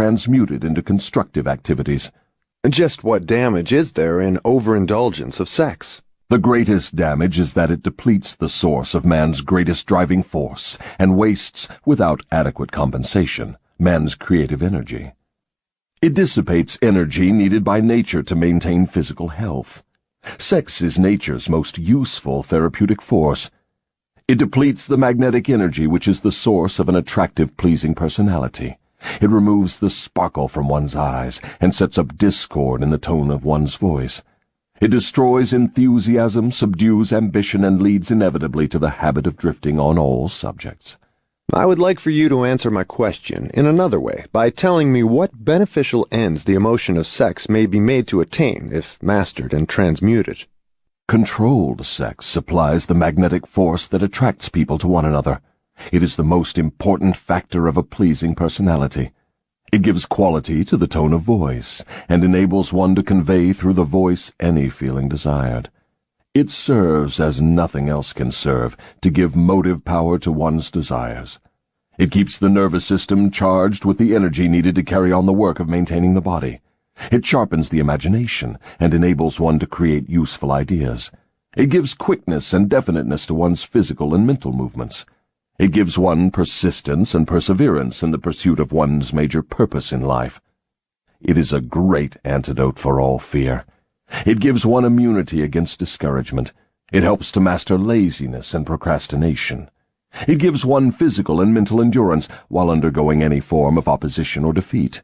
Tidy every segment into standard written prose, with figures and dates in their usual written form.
transmuted into constructive activities. Just what damage is there in overindulgence of sex? The greatest damage is that it depletes the source of man's greatest driving force and wastes, without adequate compensation, man's creative energy. It dissipates energy needed by nature to maintain physical health. Sex is nature's most useful therapeutic force. It depletes the magnetic energy which is the source of an attractive, pleasing personality. It removes the sparkle from one's eyes and sets up discord in the tone of one's voice. It destroys enthusiasm, subdues ambition, and leads inevitably to the habit of drifting on all subjects. I would like for you to answer my question in another way by telling me what beneficial ends the emotion of sex may be made to attain if mastered and transmuted. Controlled sex supplies the magnetic force that attracts people to one another. It is the most important factor of a pleasing personality. It gives quality to the tone of voice, and enables one to convey through the voice any feeling desired. It serves, as nothing else can serve, to give motive power to one's desires. It keeps the nervous system charged with the energy needed to carry on the work of maintaining the body. It sharpens the imagination and enables one to create useful ideas. It gives quickness and definiteness to one's physical and mental movements. It gives one persistence and perseverance in the pursuit of one's major purpose in life. It is a great antidote for all fear. It gives one immunity against discouragement. It helps to master laziness and procrastination. It gives one physical and mental endurance while undergoing any form of opposition or defeat.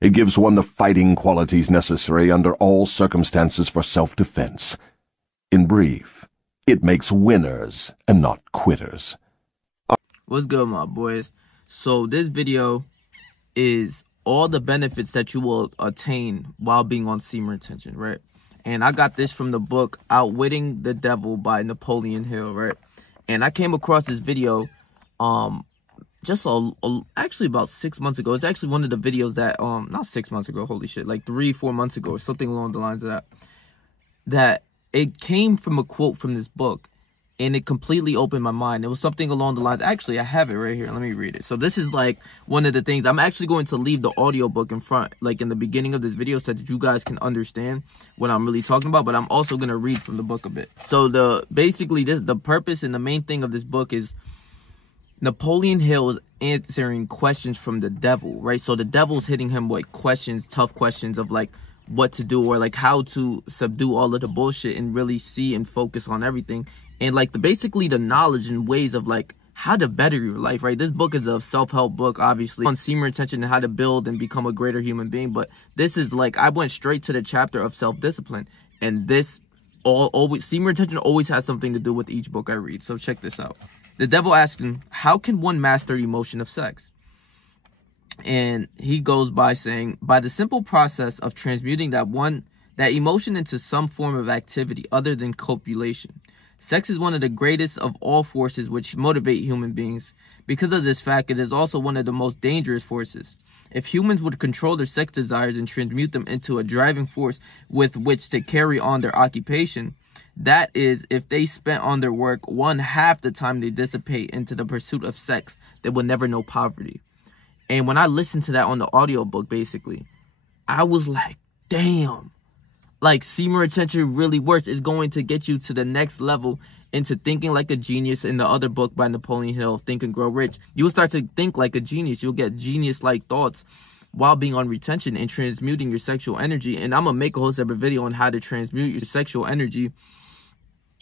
It gives one the fighting qualities necessary under all circumstances for self-defense. In brief, it makes winners and not quitters. What's good, my boys? So this video is all the benefits that you will attain while being on semen retention, right? And I got this from the book Outwitting the Devil by Napoleon Hill, right? And I came across this video actually about 6 months ago. It's actually one of the videos that not 6 months ago, holy shit, like 3-4 months ago or something along the lines of that it came from a quote from this book, and it completely opened my mind. It was something along the lines, actually I have it right here, let me read it. So this is like one of the things, I'm actually going to leave the audiobook in front, like in the beginning of this video, so that you guys can understand what I'm really talking about, but I'm also going to read from the book a bit. So the purpose and the main thing of this book is Napoleon Hill is answering questions from the devil, right? So the devil's hitting him with questions, tough questions of like what to do or like how to subdue all of the bullshit and really see and focus on everything. And like basically the knowledge and ways of like how to better your life, right? This book is a self-help book, obviously, on semen retention and how to build and become a greater human being. But this is like, I went straight to the chapter of self-discipline. And this semen retention always has something to do with each book I read. So check this out. The devil asked him, how can one master the emotion of sex? And he goes by saying, by the simple process of transmuting that emotion into some form of activity other than copulation. Sex is one of the greatest of all forces which motivate human beings. Because of this fact, it is also one of the most dangerous forces. If humans would control their sex desires and transmute them into a driving force with which to carry on their occupation, that is, if they spent on their work 1/2 the time they dissipate into the pursuit of sex, they will never know poverty. And when I listened to that on the audiobook, basically, I was like, damn. Like, semen retention really works. It's going to get you to the next level into thinking like a genius. In the other book by Napoleon Hill, Think and Grow Rich, you will start to think like a genius. You'll get genius-like thoughts while being on retention and transmuting your sexual energy. And I'm going to make a whole separate video on how to transmute your sexual energy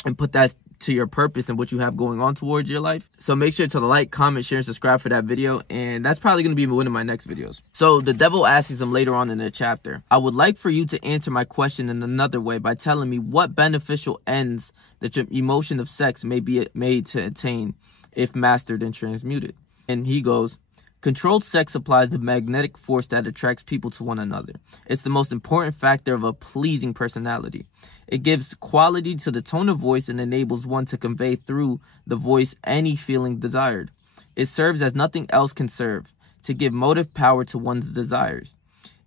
and put that to your purpose and what you have going on towards your life. So make sure to like, comment, share, and subscribe for that video. And that's probably going to be one of my next videos. So the devil asks him later on in the chapter, I would like for you to answer my question in another way by telling me what beneficial ends that your emotion of sex may be made to attain if mastered and transmuted. And he goes, controlled sex applies the magnetic force that attracts people to one another. It's the most important factor of a pleasing personality. It gives quality to the tone of voice and enables one to convey through the voice any feeling desired. It serves as nothing else can serve, to give motive power to one's desires.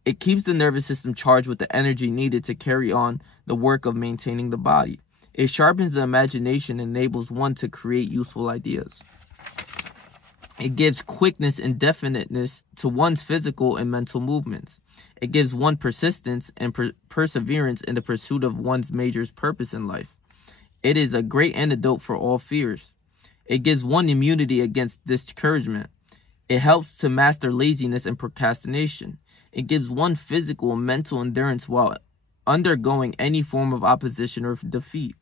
It keeps the nervous system charged with the energy needed to carry on the work of maintaining the body. It sharpens the imagination and enables one to create useful ideas. It gives quickness and definiteness to one's physical and mental movements. It gives one persistence and perseverance in the pursuit of one's major purpose in life. It is a great antidote for all fears. It gives one immunity against discouragement. It helps to master laziness and procrastination. It gives one physical and mental endurance while undergoing any form of opposition or defeat.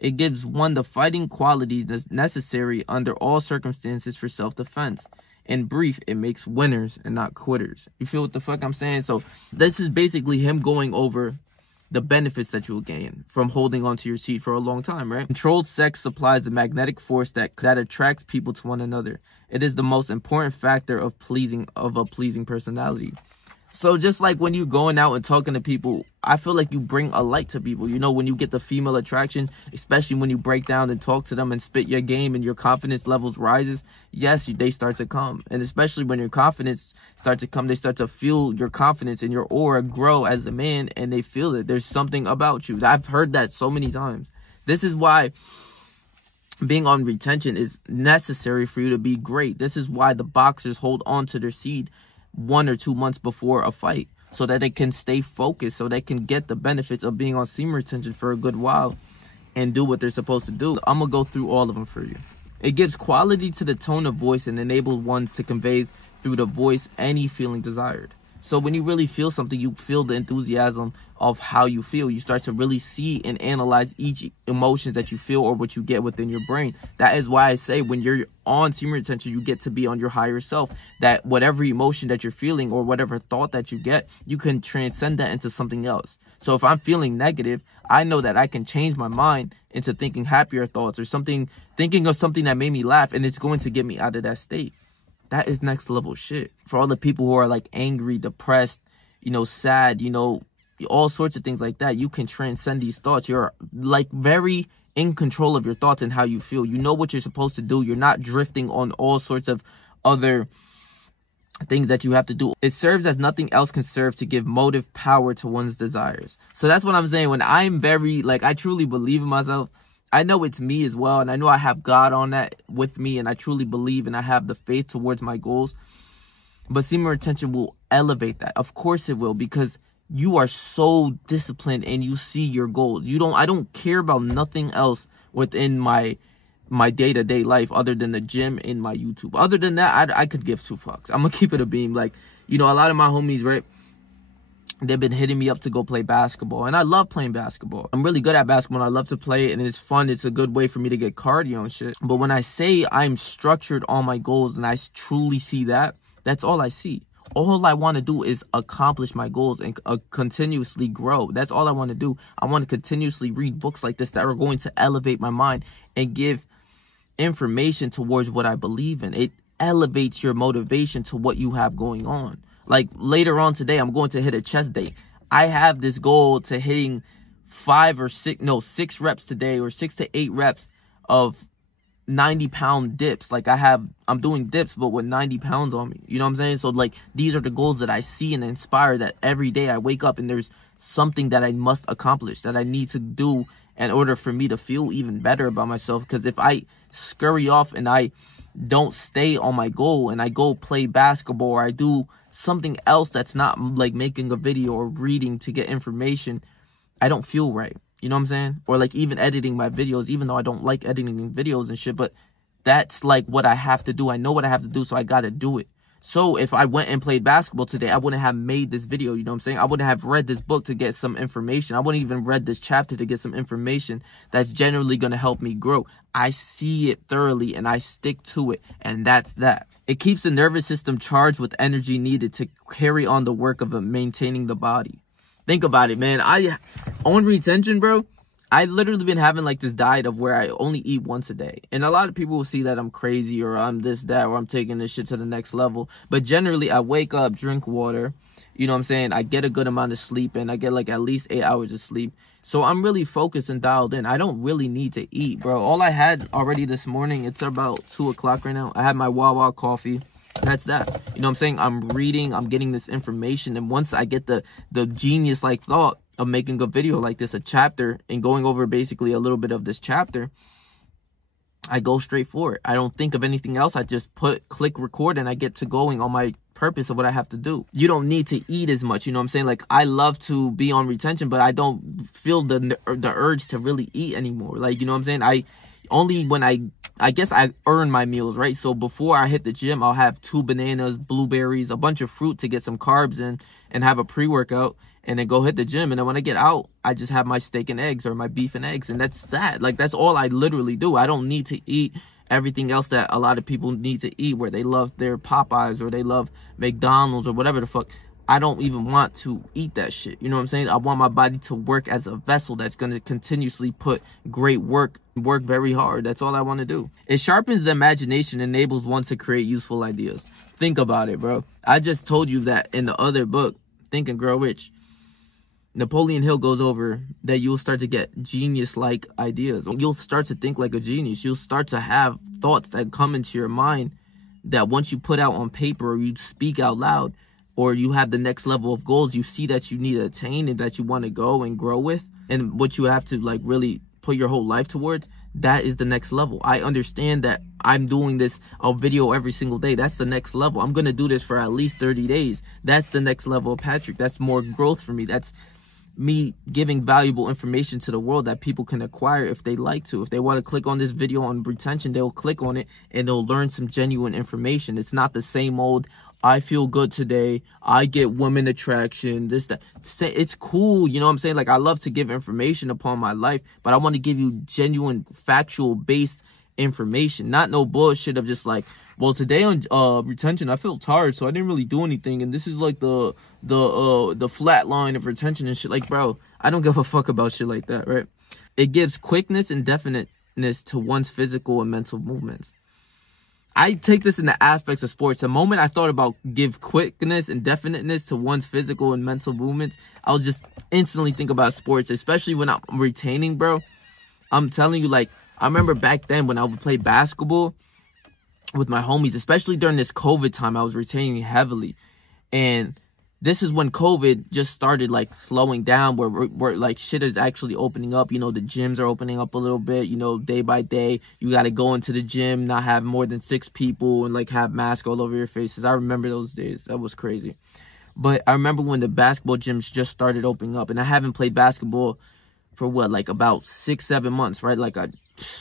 It gives one the fighting qualities necessary under all circumstances for self-defense. In brief, it makes winners and not quitters. You feel what the fuck I'm saying? So this is basically him going over the benefits that you'll gain from holding onto your seat for a long time, right? Controlled sex supplies a magnetic force that attracts people to one another. It is the most important factor of a pleasing personality. So just like when you're going out and talking to people, I feel like you bring a light to people. You know, when you get the female attraction, especially when you break down and talk to them and spit your game and your confidence levels rises, yes, they start to come. And especially when your confidence starts to come, they start to feel your confidence and your aura grow as a man, and they feel it. There's something about you. I've heard that so many times. This is why being on retention is necessary for you to be great. This is why the boxers hold on to their seed 1 or 2 months before a fight, so that they can stay focused, so they can get the benefits of being on semen retention for a good while and do what they're supposed to do. I'm gonna go through all of them for you. It gives quality to the tone of voice and enables one to convey through the voice any feeling desired. So when you really feel something, you feel the enthusiasm of how you feel. You start to really see and analyze each emotions that you feel or what you get within your brain. That is why I say when you're on semen retention, you get to be on your higher self. That whatever emotion that you're feeling or whatever thought that you get, you can transcend that into something else. So if I'm feeling negative, I know that I can change my mind into thinking happier thoughts or something, thinking of something that made me laugh, and it's going to get me out of that state. That is next level shit. For all the people who are like angry, depressed, you know, sad, you know, all sorts of things like that, you can transcend these thoughts. You're like very in control of your thoughts and how you feel. You know what you're supposed to do. You're not drifting on all sorts of other things that you have to do. It serves as nothing else can serve to give motive power to one's desires. So that's what I'm saying. When I'm very, like, I truly believe in myself, I know it's me as well, and I know I have God on that with me, and I truly believe and I have the faith towards my goals. But semen retention will elevate that. Of course it will, because you are so disciplined and you see your goals. I don't care about nothing else within my day-to-day life other than the gym and my YouTube. Other than that, I could give two fucks. I'm gonna keep it a beam. Like, you know, a lot of my homies, right, they've been hitting me up to go play basketball, and I love playing basketball. I'm really good at basketball. I love to play it, and it's fun. It's a good way for me to get cardio and shit. But when I say I'm structured on my goals and I truly see that, that's all I see. All I want to do is accomplish my goals and continuously grow. That's all I want to do. I want to continuously read books like this that are going to elevate my mind and give information towards what I believe in. It elevates your motivation to what you have going on. Like later on today, I'm going to hit a chest day. I have this goal to hitting 6 reps today, or 6 to 8 reps of 90-pound dips. Like I'm doing dips, but with 90 pounds on me. You know what I'm saying? So like, these are the goals that I see and inspire, that every day I wake up and there's something that I must accomplish, that I need to do in order for me to feel even better about myself. Because if I scurry off and I don't stay on my goal and I go play basketball, or I do something else that's not like making a video or reading to get information, I don't feel right. You know what I'm saying? Or like even editing my videos, even though I don't like editing videos and shit, but that's like what I have to do. I know what I have to do, so I gotta do it. So if I went and played basketball today, I wouldn't have made this video, you know what I'm saying? I wouldn't have read this book to get some information. I wouldn't even read this chapter to get some information that's generally going to help me grow. I see it thoroughly and I stick to it, and that's that. It keeps the nervous system charged with energy needed to carry on the work of maintaining the body. Think about it, man. On retention, bro, I literally been having like this diet of where I only eat once a day. And a lot of people will see that I'm crazy, or I'm this, that, or I'm taking this shit to the next level. But generally, I wake up, drink water. You know what I'm saying? I get a good amount of sleep, and I get like at least 8 hours of sleep. So I'm really focused and dialed in. I don't really need to eat, bro. All I had already this morning, it's about 2 o'clock right now. I had my Wawa coffee. That's that. You know what I'm saying? I'm reading, I'm getting this information. And once I get the genius like thought of making a video like this, a chapter, and going over basically a little bit of this chapter, I go straight for it. I don't think of anything else. I just click record and I get to going on my purpose of what I have to do. You don't need to eat as much, you know what I'm saying? Like, I love to be on retention, but I don't feel the urge to really eat anymore. Like, you know what I'm saying? Only when I guess I earn my meals, right? So before I hit the gym, I'll have 2 bananas, blueberries, a bunch of fruit to get some carbs in, and have a pre-workout, and then go hit the gym. And then when I get out, I just have my steak and eggs or my beef and eggs, and that's that. Like, that's all I literally do. I don't need to eat everything else that a lot of people need to eat, where they love their Popeyes or they love McDonald's or whatever the fuck. I don't even want to eat that shit. You know what I'm saying? I want my body to work as a vessel that's going to continuously put great work very hard. That's all I want to do. It sharpens the imagination, enables one to create useful ideas. Think about it, bro. I just told you that in the other book, Think and Grow Rich, Napoleon Hill goes over that you'll start to get genius-like ideas. You'll start to think like a genius. You'll start to have thoughts that come into your mind that once you put out on paper or you speak out loud, or you have the next level of goals you see that you need to attain and that you want to go and grow with, and what you have to like really put your whole life towards, that is the next level. I understand that I'm doing a video every single day. That's the next level. I'm going to do this for at least 30 days. That's the next level of Patrick. That's more growth for me. That's me giving valuable information to the world that people can acquire if they like to. If they want to click on this video on retention, they'll click on it and they'll learn some genuine information. It's not the same old, I feel good today, I get women attraction, this, that. It's cool, you know what I'm saying? Like, I love to give information upon my life, but I want to give you genuine, factual based information, not no bullshit of just like, well, today on retention, I feel tired, so I didn't really do anything, and this is like the flat line of retention and shit. Like, bro, I don't give a fuck about shit like that, right? It gives quickness and definiteness to one's physical and mental movements. I take this in the aspects of sports. The moment I thought about give quickness and definiteness to one's physical and mental movements, I was just instantly think about sports, especially when I'm retaining, bro. I'm telling you, like, I remember back then when I would play basketball with my homies, especially during this COVID time, I was retaining heavily. And this is when COVID just started like slowing down, where like shit is actually opening up. You know, the gyms are opening up a little bit, you know, day by day. You got to go into the gym, not have more than 6 people and like have masks all over your faces. I remember those days. That was crazy. But I remember when the basketball gyms just started opening up, and I haven't played basketball for what, like about 6-7 months, right? Like I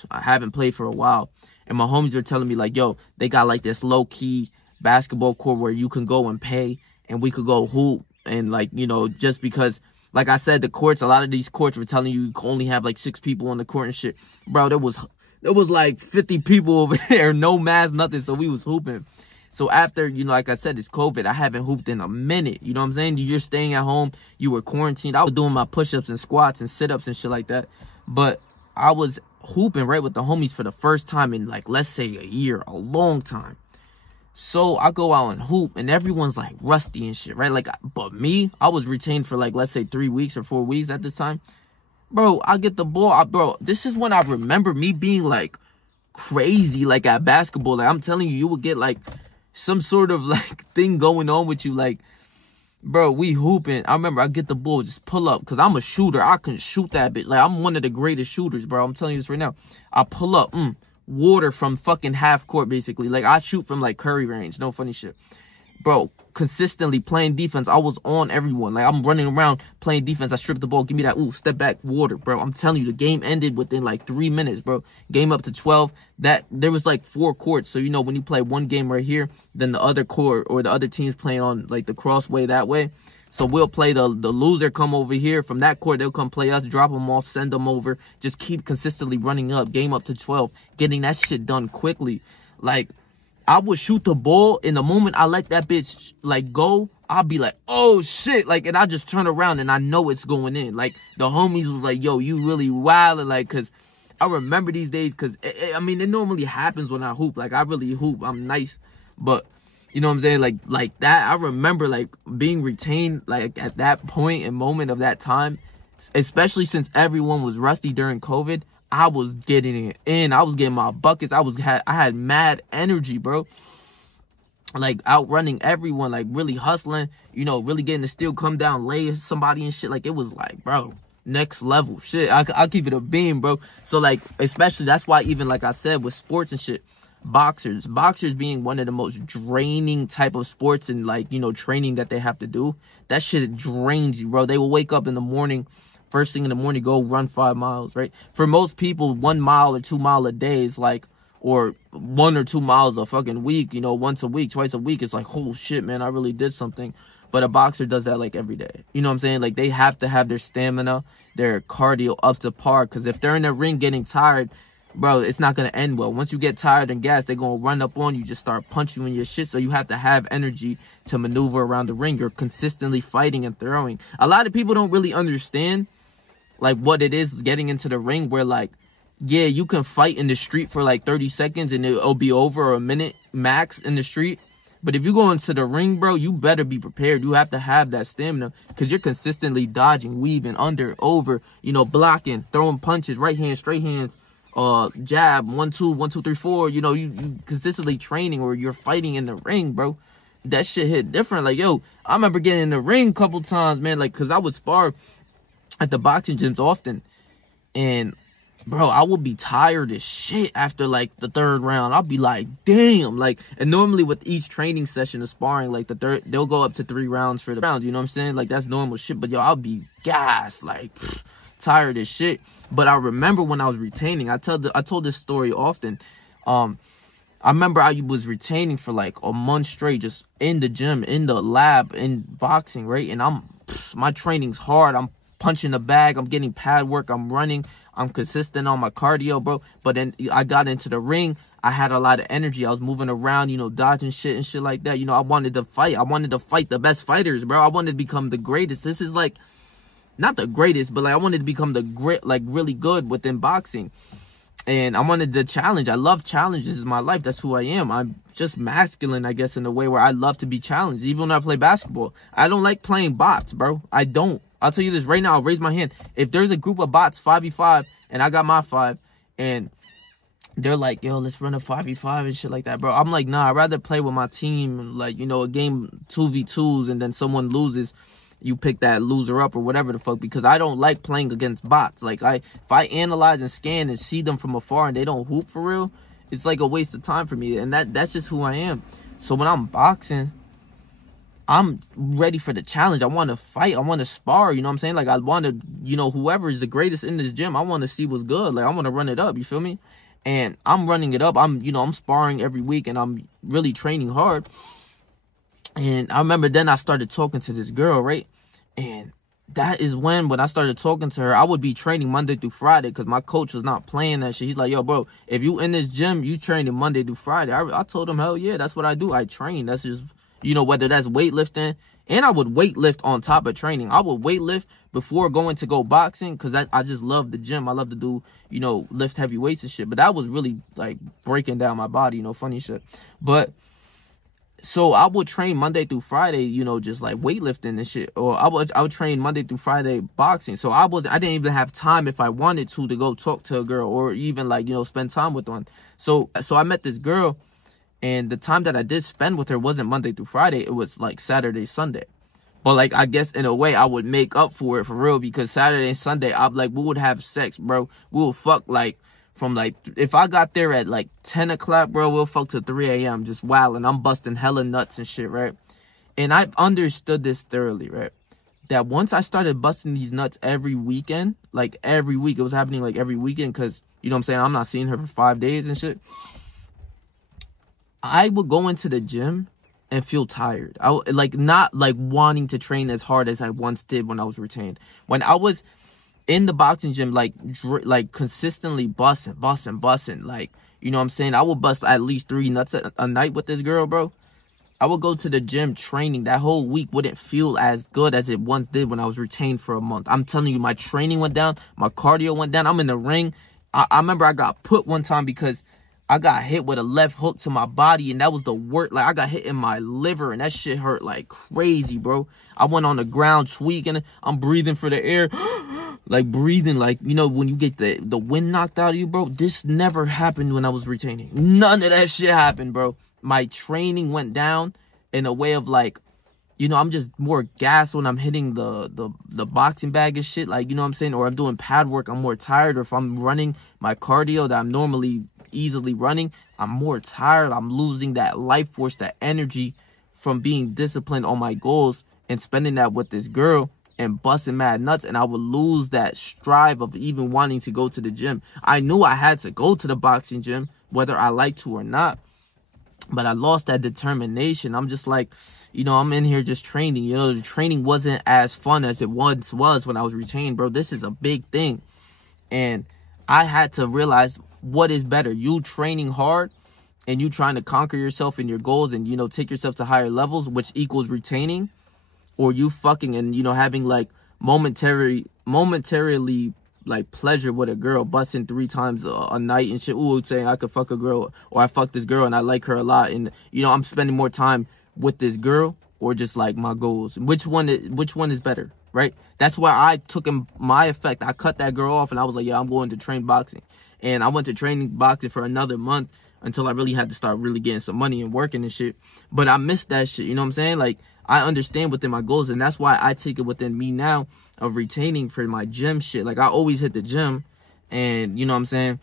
haven't played for a while. And my homies were telling me like, yo, they got like this low key basketball court where you can go and pay, and we could go hoop. And like, you know, just because, like I said, the courts, a lot of these courts were telling you can only have like 6 people on the court and shit. Bro, there was like 50 people over there, no mask, nothing. So we was hooping. So after, you know, like I said, it's COVID. I haven't hooped in a minute. You know what I'm saying? You're just staying at home. You were quarantined. I was doing my push-ups and squats and sit-ups and shit like that. But I was hooping right with the homies for the first time in like, let's say a year, a long time. So I go out and hoop, and everyone's like rusty and shit, right? Like, but me, I was retained for like, let's say 3 weeks or 4 weeks at this time. Bro, I get the ball. Bro, this is when I remember me being like crazy, like at basketball. Like, I'm telling you, you would get like some sort of like thing going on with you. Like, bro, we hooping. I remember I get the ball, just pull up, because I'm a shooter. I can shoot that bitch. Like, I'm one of the greatest shooters, bro. I'm telling you this right now. I pull up, water from fucking half court, basically. Like, I shoot from like Curry range. No funny shit. Bro, consistently playing defense. I was on everyone. Like, I'm running around playing defense. I strip the ball. Give me that, step back, water, bro. I'm telling you, the game ended within like 3 minutes, bro. Game up to 12. There was like 4 courts. So, you know, when you play one game right here, then the other court or the other team's playing on like the crossway that way. So we'll play the loser, come over here. From that court, they'll come play us, drop them off, send them over. Just keep consistently running up. Game up to 12. Getting that shit done quickly. Like, I would shoot the ball. In the moment I let that bitch, like, go, I'll be like, oh, shit. Like, and I just turn around and I know it's going in. Like, the homies was like, yo, you really wildin'. Like, because I remember these days, because, I mean, it normally happens when I hoop. Like, I really hoop. I'm nice. But, you know what I'm saying? Like that, I remember, like, being retained, like, at that point and moment of that time, especially since everyone was rusty during COVID. I was getting it in. I was getting my buckets. I had mad energy, bro. Like, outrunning everyone, like, really hustling, you know, really getting the steal, come down, lay somebody and shit. Like, it was like, bro, next level. Shit, I'll keep it a beam, bro. So, like, especially, that's why even, like I said, with sports and shit, boxers being one of the most draining type of sports and, like, you know, training that they have to do, that shit drains you, bro. They will wake up in the morning, first thing in the morning, go run 5 miles, right? For most people, 1 mile or 2 mile a day is like, or 1 or 2 miles a fucking week, you know, once a week, twice a week. It's like, oh shit, man, I really did something. But a boxer does that like every day. You know what I'm saying? Like, they have to have their stamina, their cardio up to par. Because if they're in the ring getting tired, bro, it's not going to end well. Once you get tired and gassed, they're going to run up on you, just start punching you in your shit. So you have to have energy to maneuver around the ring. You're consistently fighting and throwing. A lot of people don't really understand, like, what it is getting into the ring, where, like, yeah, you can fight in the street for like 30 seconds and it'll be over, or a minute max in the street. But if you go into the ring, bro, you better be prepared. You have to have that stamina, because you're consistently dodging, weaving, under, over, you know, blocking, throwing punches, right hand, straight hands, jab, 1, 2, 1, 2, 3, 4. You know, you consistently training, or you're fighting in the ring, bro. That shit hit different. Like, yo, I remember getting in the ring a couple times, man, like, because I would spar at the boxing gyms often. And bro, I would be tired as shit after, like, the 3rd round. I'll be like, damn. Like, and normally with each training session of sparring, like, they'll go up to 3 rounds for the rounds. You know what I'm saying? Like, that's normal shit. But, yo, I'll be gassed, like, tired as shit. But I remember when I was retaining, I told this story often. I remember I was retaining for, like, a month straight, just in the gym, in the lab, in boxing, right? And my training's hard. I'm punching the bag. I'm getting pad work. I'm running. I'm consistent on my cardio, bro. But then I got into the ring. I had a lot of energy. I was moving around, you know, dodging shit and shit like that. You know, I wanted to fight. I wanted to fight the best fighters, bro. I wanted to become the greatest. This is like, not the greatest, but like, I wanted to become really good within boxing. And I wanted the challenge. I love challenges in my life. That's who I am. I'm just masculine, I guess, in a way where I love to be challenged. Even when I play basketball, I don't like playing bots, bro. I don't. I'll tell you this right now. I'll raise my hand. If there's a group of bots, 5v5, and I got my 5, and they're like, yo, let's run a 5v5 and shit like that, bro. I'm like, nah, I'd rather play with my team, like, you know, a game 2v2s, and then someone loses, you pick that loser up or whatever the fuck, because I don't like playing against bots. Like, if I analyze and scan and see them from afar and they don't hoop for real, it's like a waste of time for me, and that's just who I am. So when I'm boxing, I'm ready for the challenge. I want to fight. I want to spar. You know what I'm saying? Like, I want to, you know, whoever is the greatest in this gym, I want to see what's good. Like, I want to run it up. You feel me? And I'm running it up. I'm sparring every week, and I'm really training hard. And I remember then I started talking to this girl, right? And that is when I started talking to her, I would be training Monday through Friday, because my coach was not playing that shit. He's like, yo, bro, if you in this gym, you training Monday through Friday. I told him, hell yeah, that's what I do. I train. That's just, you know, whether that's weightlifting, and I would weightlift on top of training. I would weightlift before going to go boxing, because I just love the gym. I love to do, you know, lift heavy weights and shit. But that was really, like, breaking down my body, you know, funny shit. But so I would train Monday through Friday, you know, just like weightlifting and shit. Or I would train Monday through Friday boxing. So I didn't even have time, if I wanted to go talk to a girl, or even, like, you know, spend time with one. So I met this girl. And the time that I did spend with her wasn't Monday through Friday. It was, like, Saturday, Sunday. But, like, I guess in a way I would make up for it for real, because Saturday and Sunday, we would have sex, bro. We would fuck, like, from, like, if I got there at, like, 10 o'clock, bro, we'll fuck till 3 a.m. just wilding. I'm busting hella nuts and shit, right? And I've understood this thoroughly, right? That once I started busting these nuts every weekend, like, every week, it was happening, like, every weekend, because, you know what I'm saying, I'm not seeing her for 5 days and shit. I would go into the gym and feel tired. I like, not like wanting to train as hard as I once did when I was retained. When I was in the boxing gym, like consistently busting, like, you know what I'm saying? I would bust at least 3 nuts a night with this girl, bro. I would go to the gym training. That whole week wouldn't feel as good as it once did when I was retained for a month. I'm telling you, my training went down. My cardio went down. I'm in the ring. I remember I got put one time because I got hit with a left hook to my body, and that was the worst. Like, I got hit in my liver, and that shit hurt like crazy, bro. I went on the ground tweaking. I'm breathing for the air. Like, breathing, like, you know, when you get the wind knocked out of you, bro. This never happened when I was retaining. None of that shit happened, bro. My training went down in a way of, like, you know, I'm just more gassed when I'm hitting the boxing bag and shit, like, you know what I'm saying? Or I'm doing pad work, I'm more tired. Or if I'm running my cardio that I'm normally easily running, I'm more tired. I'm losing that life force, that energy from being disciplined on my goals and spending that with this girl and busting mad nuts. And I would lose that strive of even wanting to go to the gym. I knew I had to go to the boxing gym, whether I like to or not. But I lost that determination. I'm just like, you know, I'm in here just training. You know, the training wasn't as fun as it once was when I was retained, bro. This is a big thing. And I had to realize what is better. You training hard and you trying to conquer yourself and your goals and, you know, take yourself to higher levels, which equals retaining. Or you fucking and, you know, having like momentarily like pleasure with a girl, busting 3 times a night and shit. Ooh, saying I could fuck a girl, or I fuck this girl and I like her a lot, and you know I'm spending more time with this girl, or just like my goals. Which one is better, right? That's why I took my effect. I cut that girl off and I was like, yeah, I'm going to train boxing, and I went to training boxing for another month until I really had to start really getting some money and working and shit. But I missed that shit. You know what I'm saying? Like, I understand within my goals, and that's why I take it within me now of retaining for my gym shit. Like, I always hit the gym, and you know what I'm saying?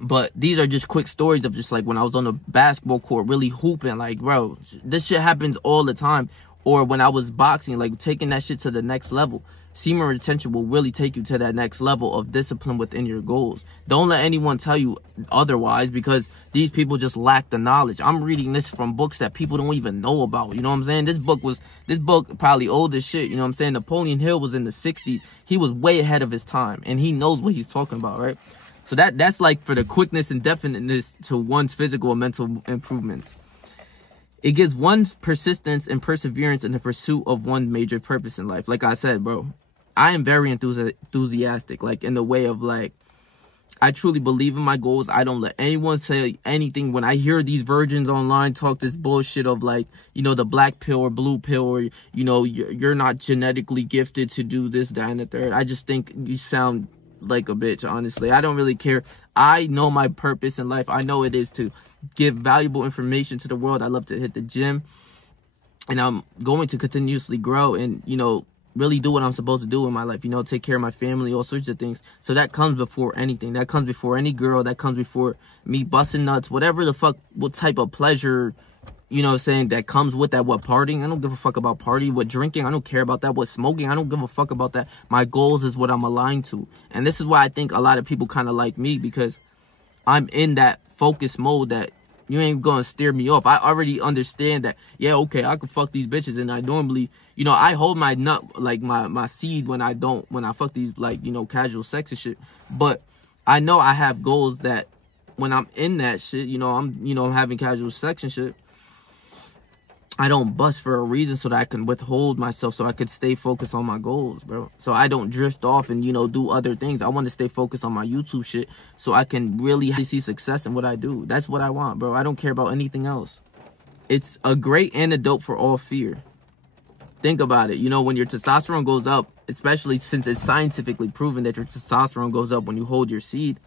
But these are just quick stories of just like when I was on the basketball court really hooping. Like, bro, this shit happens all the time. Or when I was boxing, like taking that shit to the next level. Semen retention will really take you to that next level of discipline within your goals. Don't let anyone tell you otherwise, because these people just lack the knowledge. I'm reading this from books that people don't even know about. You know what I'm saying? This book probably old as shit. You know what I'm saying? Napoleon Hill was in the 60s. He was way ahead of his time, and he knows what he's talking about, right? So that's like for the quickness and definiteness to one's physical and mental improvements. It gives one persistence and perseverance in the pursuit of one major purpose in life. Like I said, bro, I am very enthusiastic, like in the way of like, I truly believe in my goals. I don't let anyone say anything. When I hear these virgins online talk this bullshit of like, you know, the black pill or blue pill, or, you know, you're not genetically gifted to do this, that, and the third. I just think you sound like a bitch, honestly. I don't really care. I know my purpose in life. I know it is to give valuable information to the world. I love to hit the gym, and I'm going to continuously grow and, you know, really do what I'm supposed to do in my life, you know, take care of my family, all sorts of things. So that comes before anything. That comes before any girl. That comes before me busting nuts, whatever the fuck, what type of pleasure, you know what I'm saying, that comes with that. What partying, I don't give a fuck about partying. What drinking, I don't care about that. What smoking, I don't give a fuck about that. My goals is what I'm aligned to. And this is why I think a lot of people kind of like me, because I'm in that focus mode that you ain't gonna steer me off. I already understand that, yeah, okay, I can fuck these bitches, and I normally, you know, I hold my nut, like my seed when I fuck these, like, you know, casual sex and shit. But I know I have goals that when I'm in that shit, you know, I'm having casual sex and shit, I don't bust for a reason, so that I can withhold myself, so I can stay focused on my goals, bro. So I don't drift off and, you know, do other things. I want to stay focused on my YouTube shit, so I can really see success in what I do. That's what I want, bro. I don't care about anything else. It's a great antidote for all fear. Think about it. You know, when your testosterone goes up, especially since it's scientifically proven that your testosterone goes up when you hold your seed,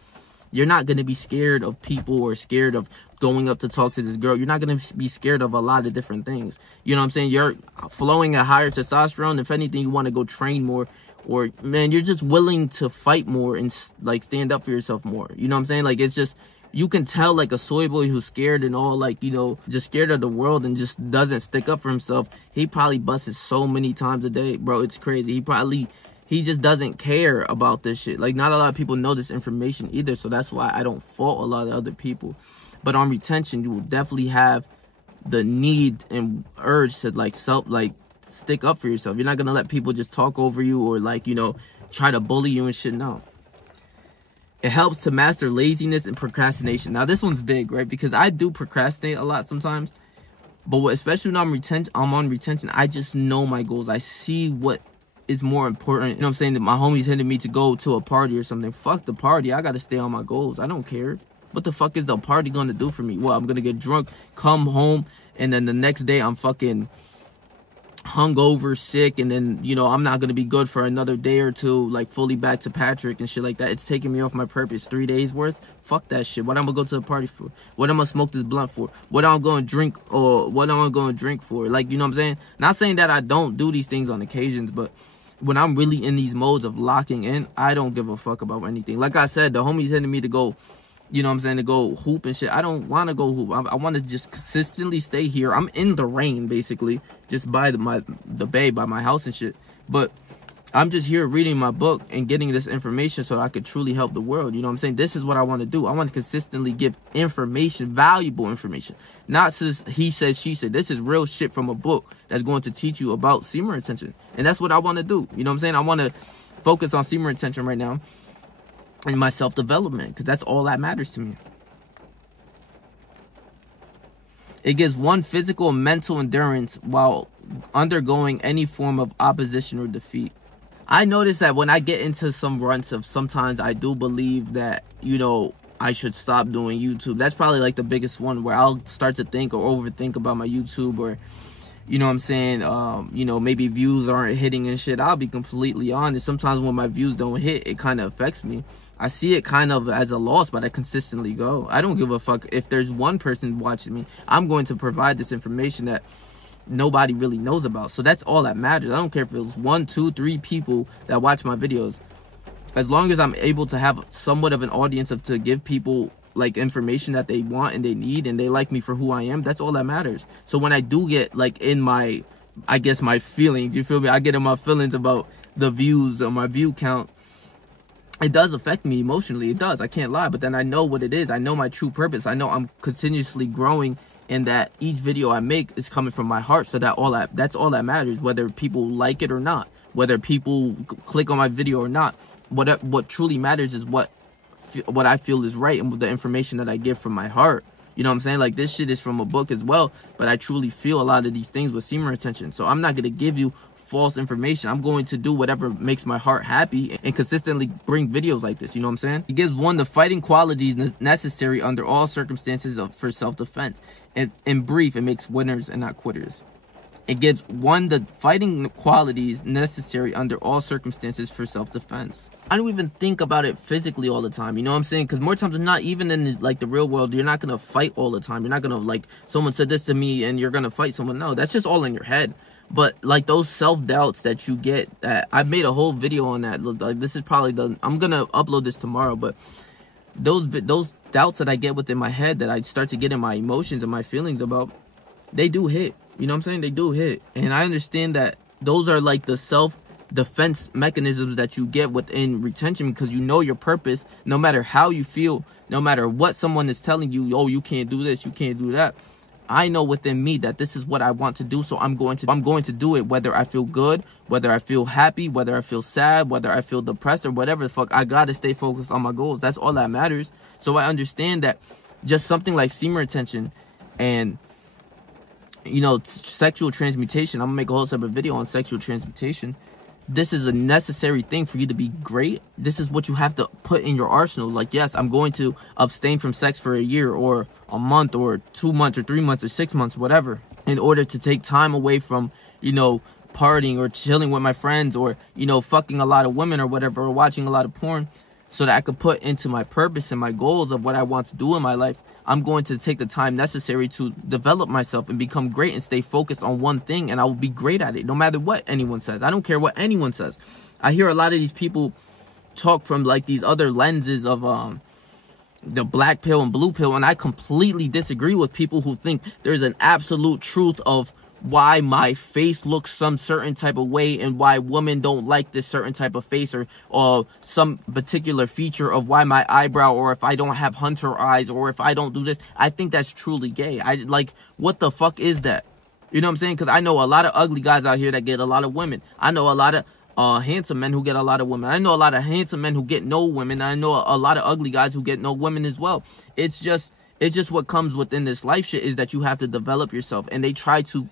you're not going to be scared of people or scared of going up to talk to this girl. You're not going to be scared of a lot of different things. You know what I'm saying? You're flowing a higher testosterone. If anything, you want to go train more, or, man, you're just willing to fight more and, like, stand up for yourself more. You know what I'm saying? Like, it's just, you can tell, like, a soy boy who's scared and all, like, you know, just scared of the world and just doesn't stick up for himself. He probably busts so many times a day, bro. It's crazy. He just doesn't care about this shit. Like, not a lot of people know this information either, so that's why I don't fault a lot of other people. But on retention, you will definitely have the need and urge to, like, stick up for yourself. You're not gonna let people just talk over you or, like, you know, try to bully you and shit. No. It helps to master laziness and procrastination. Now, this one's big, right? Because I do procrastinate a lot sometimes. But especially when I'm on retention, I just know my goals. I see what is more important. You know what I'm saying? That my homies hinted me to go to a party or something. Fuck the party. I gotta stay on my goals. I don't care. What the fuck is the party gonna do for me? Well, I'm gonna get drunk, come home, and then the next day I'm fucking hungover, sick, and then, you know, I'm not gonna be good for another day or two, like fully back to Patrick and shit like that. It's taking me off my purpose. 3 days worth? Fuck that shit. What I'm gonna go to the party for? What I'm gonna smoke this blunt for? What I'm gonna drink, or what I'm gonna drink for? Like, you know what I'm saying? Not saying that I don't do these things on occasions, but when I'm really in these modes of locking in, I don't give a fuck about anything. Like I said, the homies hitting me to go, you know what I'm saying, to go hoop and shit. I don't want to go hoop. I want to just consistently stay here. I'm in the rain, basically, just by the bay, by my house and shit. But I'm just here reading my book and getting this information so I could truly help the world. You know what I'm saying? This is what I want to do. I want to consistently give information, valuable information. Not just he said, she said. This is real shit from a book that's going to teach you about semen retention. And that's what I want to do. You know what I'm saying? I want to focus on semen retention right now and my self-development, because that's all that matters to me. It gives one physical and mental endurance while undergoing any form of opposition or defeat. I notice that when I get into some runs of, sometimes I do believe that, you know, I should stop doing YouTube. That's probably like the biggest one, where I'll start to think or overthink about my YouTube, or, you know what I'm saying, you know, maybe views aren't hitting and shit. I'll be completely honest. Sometimes when my views don't hit, it kind of affects me. I see it kind of as a loss, but I consistently go. I don't give a fuck if there's one person watching me. I'm going to provide this information that nobody really knows about. So that's all that matters. I don't care if it was 1, 2, 3 people that watch my videos. As long as I'm able to have somewhat of an audience to give people like information that they want and they need, and they like me for who I am, that's all that matters. So when I do get like in my, I guess, my feelings, you feel me? I get in my feelings about the views or my view count. It does affect me emotionally. It does. I can't lie. But then I know what it is. I know my true purpose. I know I'm continuously growing, and that each video I make is coming from my heart. So that's all that matters, whether people like it or not, whether people click on my video or not. What truly matters is what I feel is right, and the information that I give from my heart. You know what I'm saying? Like, this shit is from a book as well, but I truly feel a lot of these things with semen retention. So I'm not going to give you false information. I'm going to do whatever makes my heart happy and consistently bring videos like this. You know what I'm saying? It gives one the fighting qualities necessary under all circumstances for self-defense. And in brief, it makes winners and not quitters. It gives one the fighting qualities necessary under all circumstances for self-defense. I don't even think about it physically all the time, you know what I'm saying? Because more times than not, even in like the real world, you're not going to fight all the time. You're not going to, like, someone said this to me and you're going to fight someone. No, that's just all in your head. But like those self-doubts that you get, I've made a whole video on that. Like, this is probably I'm going to upload this tomorrow, but those doubts that I get within my head, that I start to get in my emotions and my feelings about, they do hit. You know what I'm saying? They do hit. And I understand that those are like the self-defense mechanisms that you get within retention, because you know your purpose. No matter how you feel, no matter what someone is telling you, oh, you can't do this, you can't do that, I know within me that this is what I want to do, so I'm going to do it, whether I feel good, whether I feel happy, whether I feel sad, whether I feel depressed, or whatever the fuck. I gotta stay focused on my goals. That's all that matters. So I understand that just something like semen retention and, you know, sexual transmutation, I'm gonna make a whole separate video on sexual transmutation. This is a necessary thing for you to be great. This is what you have to put in your arsenal. Like, yes, I'm going to abstain from sex for a year or a month or 2 months or 3 months or 6 months, whatever, in order to take time away from, you know, partying or chilling with my friends, or, you know, fucking a lot of women or whatever, or watching a lot of porn, so that I could put into my purpose and my goals of what I want to do in my life. I'm going to take the time necessary to develop myself and become great and stay focused on one thing, and I will be great at it no matter what anyone says. I don't care what anyone says. I hear a lot of these people talk from like these other lenses of the black pill and blue pill, and I completely disagree with people who think there's an absolute truth of why my face looks some certain type of way and why women don't like this certain type of face, or some particular feature of why my eyebrow, or if I don't have hunter eyes, or if I don't do this. I think that's truly gay. Like, what the fuck is that? You know what I'm saying? Because I know a lot of ugly guys out here that get a lot of women. I know a lot of handsome men who get a lot of women. I know a lot of handsome men who get no women. I know a lot of ugly guys who get no women as well. It's just what comes within this life shit, is that you have to develop yourself, and they try to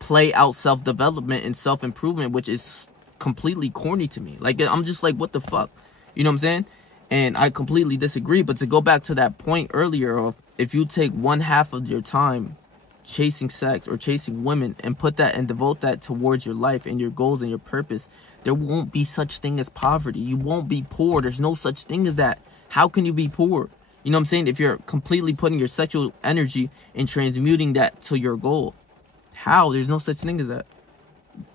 play out self-development and self-improvement, which is completely corny to me. Like, I'm just like, what the fuck? You know what I'm saying? And I completely disagree. But to go back to that point earlier of, if you take 1/2 of your time chasing sex or chasing women and put that and devote that towards your life and your goals and your purpose, there won't be such thing as poverty. You won't be poor. There's no such thing as that. How can you be poor? You know what I'm saying? If you're completely putting your sexual energy and transmuting that to your goal. How? There's no such thing as that.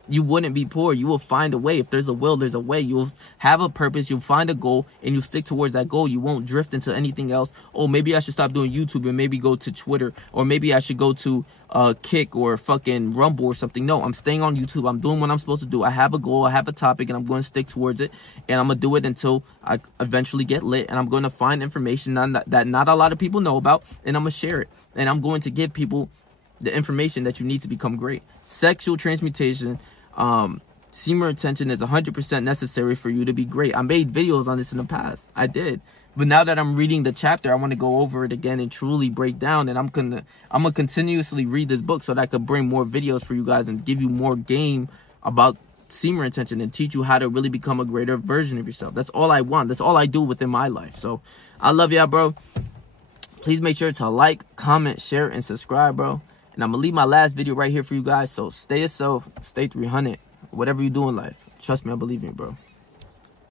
You wouldn't be poor. You will find a way. If there's a will, there's a way. You'll have a purpose. You'll find a goal and you stick towards that goal. You won't drift into anything else. Oh, maybe I should stop doing YouTube and maybe go to Twitter, or maybe I should go to Kick or fucking Rumble or something. No, I'm staying on YouTube. I'm doing what I'm supposed to do. I have a goal. I have a topic and I'm going to stick towards it. And I'm going to do it until I eventually get lit. And I'm going to find information that not a lot of people know about. And I'm going to share it. And I'm going to give people the information that you need to become great. Sexual transmutation, semen retention is 100% necessary for you to be great. I made videos on this in the past. I did. But now that I'm reading the chapter, I want to go over it again and truly break down. And I'm gonna continuously read this book so that I could bring more videos for you guys and give you more game about semen retention and teach you how to really become a greater version of yourself. That's all I want. That's all I do within my life. So I love y'all, bro. Please make sure to like, comment, share, and subscribe, bro. And I'm going to leave my last video right here for you guys. So stay yourself, stay 300, whatever you do in life. Trust me, I believe in you, bro.